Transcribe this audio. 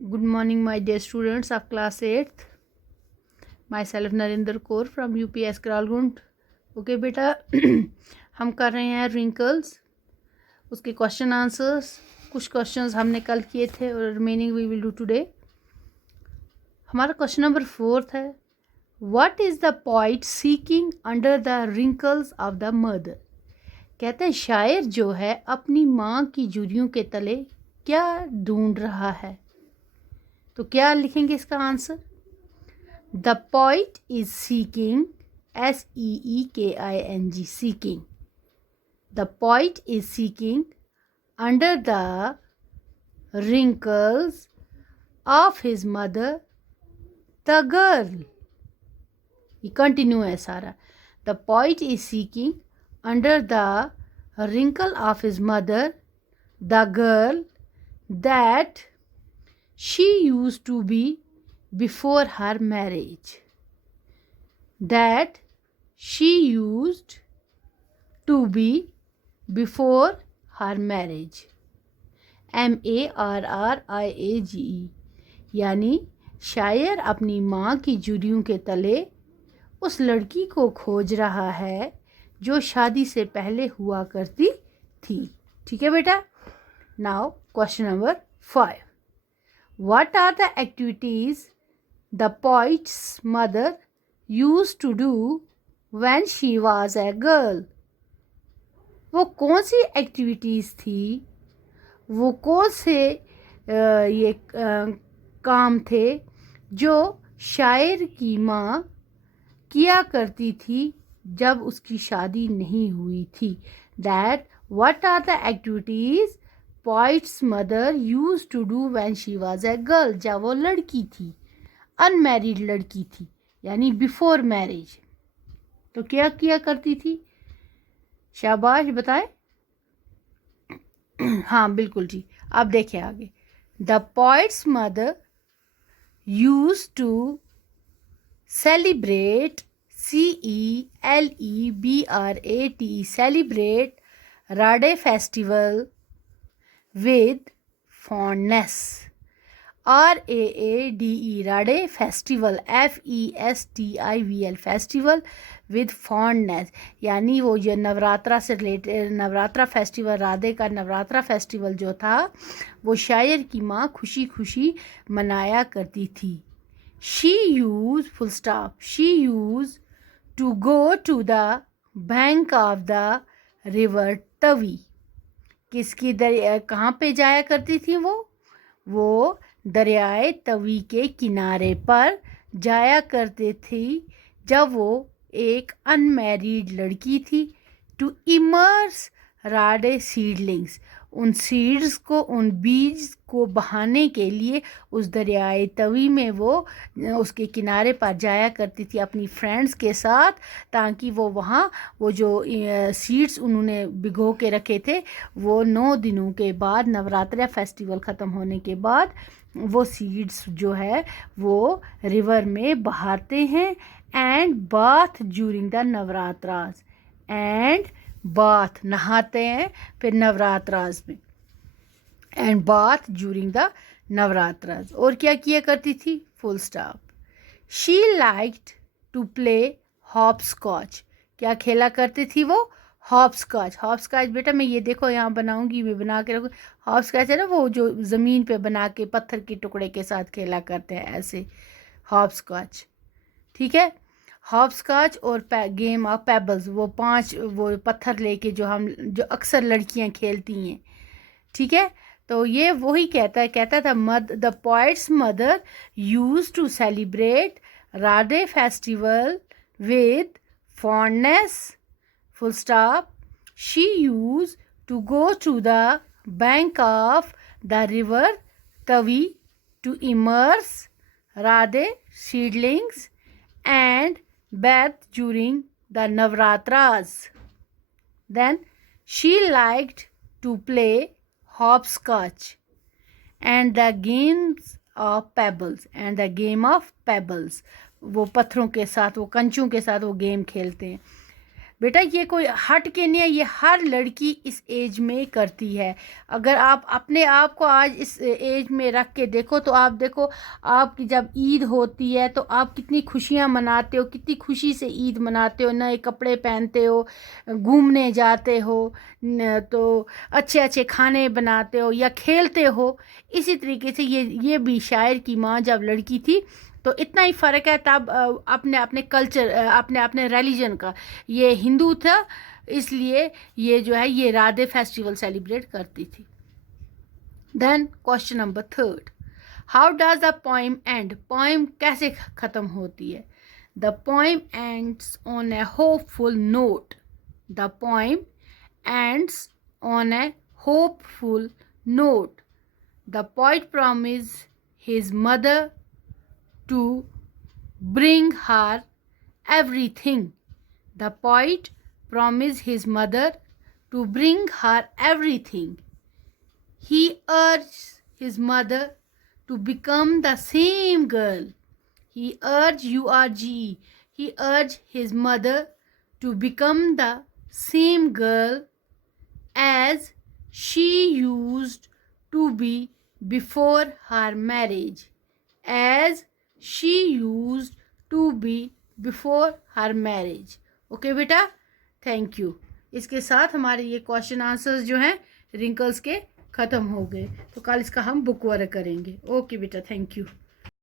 Good morning, my dear students of class 8th. Myself Narinder Kaur from UPS Kralgund. Okay बेटा हम कर रहे हैं रिंकल्स, उसके क्वेश्चन आंसर्स। कुछ क्वेश्चंस हमने कल किए थे और remaining we will do today. हमारा क्वेश्चन नंबर 4 है, what is the poet seeking under the wrinkles of the mother. कहते हैं शायर जो है अपनी माँ की झुर्रियों के तले क्या ढूंढ रहा है। तो क्या लिखेंगे इसका answer? The poet is seeking, SEEKING, seeking. The poet is seeking under the wrinkles of his mother the girl. ये कंटिन्यू है सारा। The poet is seeking under the wrinkle of his mother the girl that she used to be before her marriage. That she used to be before her marriage. MARRIAGE, यानी शायर अपनी माँ की झुर्रियों के तले उस लड़की को खोज रहा है जो शादी से पहले हुआ करती थी। ठीक है बेटा। Now question number 5, what are the activities the poet's mother used to do when she was a girl? वो कौन सी एक्टिविटीज़ थी, वो कौन से काम थे जो शायर की माँ किया करती थी जब उसकी शादी नहीं हुई थी। That what are the activities poet's mother used to do when she was a girl, जब वो लड़की थी, अनमैरिड लड़की थी, यानी बिफोर मैरिज। तो क्या किया करती थी? शाबाश बताएं। हाँ बिल्कुल ठीक। अब देखिए आगे। The poet's mother used to celebrate, CELEBRAT, celebrate Rade festival with fondness. RAADE, Rade festival, FESTIVL, festival with fondness, यानी वो जो नवरात्रा से रिलेटेड नवरात्रा फेस्टिवल, राधे का नवरात्रा फेस्टिवल जो था वो शायर की माँ खुशी खुशी मनाया करती थी। She used full stop, she used to go to the bank of the river Tawi. किसकी दरिया कहाँ पे जाया करती थी? वो दरियाए तवी के किनारे पर जाया करते थी जब वो एक अनमैरिड लड़की थी। टू इमर्स राडे सीडलिंग्स, उन सीड्स को, उन बीज को बहाने के लिए उस दरियाए तवी में वो उसके किनारे पर जाया करती थी अपनी फ्रेंड्स के साथ, ताकि वो वहाँ वो जो सीड्स उन्होंने भिगो के रखे थे वो 9 दिनों के बाद, नवरात्रा फेस्टिवल ख़त्म होने के बाद वो सीड्स जो है वो रिवर में बहाते हैं। And bath during the Navratras, and bath नहाते हैं फिर नवरात्रास में, and bath during the Navratras. और क्या किया करती थी? Full stop. She liked to play hopscotch, क्या खेला करती थी वो? Hop scotch. हॉप स्कॉच बेटा मैं ये देखो यहाँ बनाऊंगी, मैं बना के रखूँ। हॉप स्कॉच है ना वो जो ज़मीन पे बना के पत्थर के टुकड़े के साथ खेला करते हैं, ऐसे हॉप स्कॉच। ठीक है। हॉप स्कॉच और गेम ऑफ पेबल्स, वो 5 वो पत्थर लेके जो अक्सर लड़कियां खेलती हैं। ठीक है। तो ये वही कहता था the poet's mother used to celebrate Rade festival with fondness, full stop. She used to go to the bank of the river Tavi to immerse Radhe seedlings and bathe during the Navratras. Then she liked to play hopscotch and the games of pebbles, and the game of pebbles, वो पत्थरों के साथ, वो कंचों के साथ वो game खेलते हैं। बेटा ये कोई हट के नहीं है, ये हर लड़की इस एज में करती है। अगर आप अपने आप को आज इस एज में रख के देखो तो आप देखो, आपकी जब ईद होती है तो आप कितनी खुशियाँ मनाते हो, कितनी खुशी से ईद मनाते हो, नए कपड़े पहनते हो, घूमने जाते हो, तो अच्छे अच्छे खाने बनाते हो या खेलते हो। इसी तरीके से ये भी शायर की माँ जब लड़की थी तो इतना ही फ़र्क है। तब अपने अपने कल्चर, अपने अपने रिलीजन का, ये हिंदू था इसलिए ये जो है ये राधे फेस्टिवल सेलिब्रेट करती थी। Then question number 3, how does the poem end? Poem कैसे ख़त्म होती है? The poem ends on a hopeful note. The poem ends on a hopeful note. The poet promise his mother to bring her everything. The poet promised his mother to bring her everything. He urged his mother to become the same girl. He urged He urged his mother to become the same girl as she used to be before her marriage. As she used to be before her marriage. Okay बेटा, thank you. इसके साथ हमारे ये question answers जो हैं wrinkles के ख़त्म हो गए। तो कल इसका हम बुक वर्क करेंगे। ओके बेटा, थैंक यू।